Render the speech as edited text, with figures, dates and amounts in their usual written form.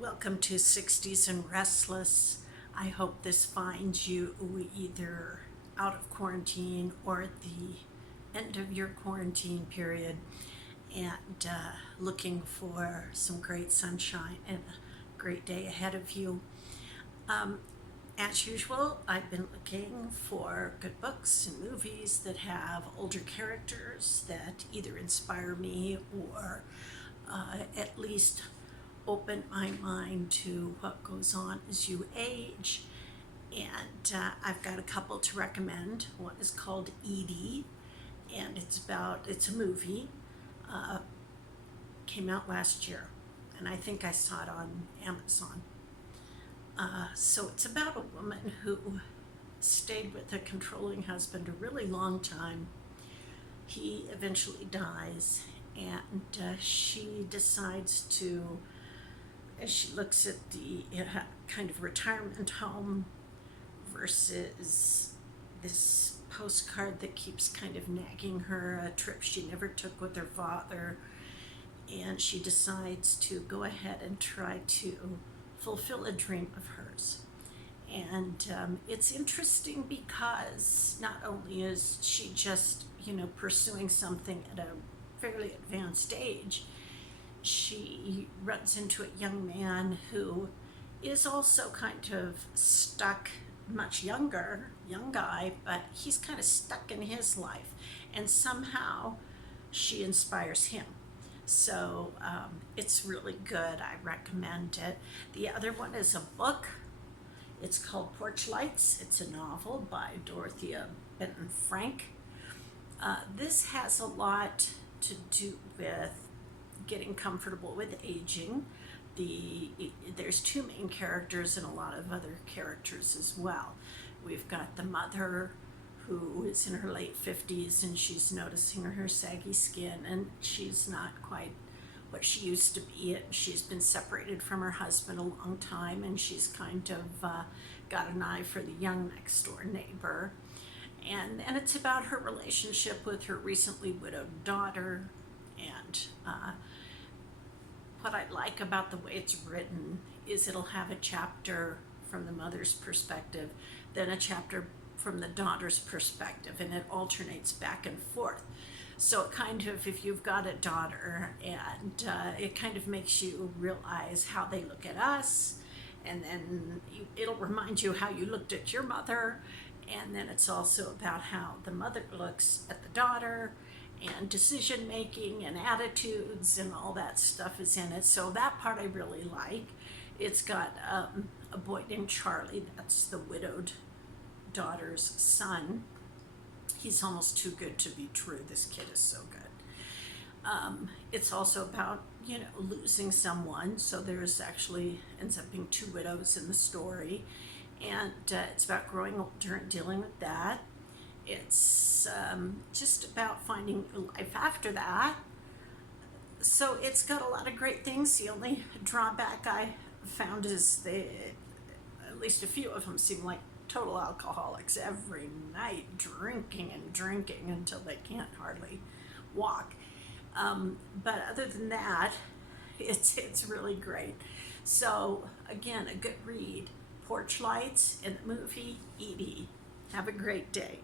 Welcome to 60s and Restless. I hope this finds you either out of quarantine or at the end of your quarantine period and looking for some great sunshine and a great day ahead of you. Um, as usual, I've been looking for good books and movies that have older characters that either inspire me or at least open my mind to what goes on as you age. And I've got a couple to recommend. One is called Edie, and it's a movie. Uh, Came out last year, and I think I saw it on Amazon. So it's about a woman who stayed with a controlling husband a really long time. He eventually dies, and she decides to, as she looks at the kind of retirement home versus this postcard that keeps kind of nagging her, a trip she never took with her father, and she decides to go ahead and try to fulfill a dream of hers. And it's interesting because not only is she just, pursuing something at a fairly advanced age, she runs into a young man who is also kind of stuck, much younger, young guy, but he's kind of stuck in his life. And somehow she inspires him. So it's really good. I recommend it. The other one is a book. It's called Porch Lights. It's a novel by Dorothea Benton Frank. This has a lot to do with getting comfortable with aging. There's two main characters and a lot of other characters as well. We've got the mother who is in her late 50s and she's noticing her saggy skin and she's not quite what she used to be. She's been separated from her husband a long time and she's kind of got an eye for the young next door neighbor. And it's about her relationship with her recently widowed daughter. And what I like about the way it's written is it'll have a chapter from the mother's perspective, then a chapter from the daughter's perspective, and it alternates back and forth. So it kind of, if you've got a daughter, and it kind of makes you realize how they look at us, and then it'll remind you how you looked at your mother, and then it's also about how the mother looks at the daughter, and decision making and attitudes and all that stuff is in it. So that part I really like. It's got a boy named Charlie, that's the widowed daughter's son. He's almost too good to be true. This kid is so good. It's also about, losing someone. So there's actually ends up being two widows in the story. And it's about growing older and dealing with that. It's just about finding life after that. So it's got a lot of great things. The only drawback I found is at least a few of them seem like total alcoholics every night, drinking and drinking until they can't hardly walk. But other than that, it's really great. So again, a good read. Porch Lights and the movie Edie. Have a great day.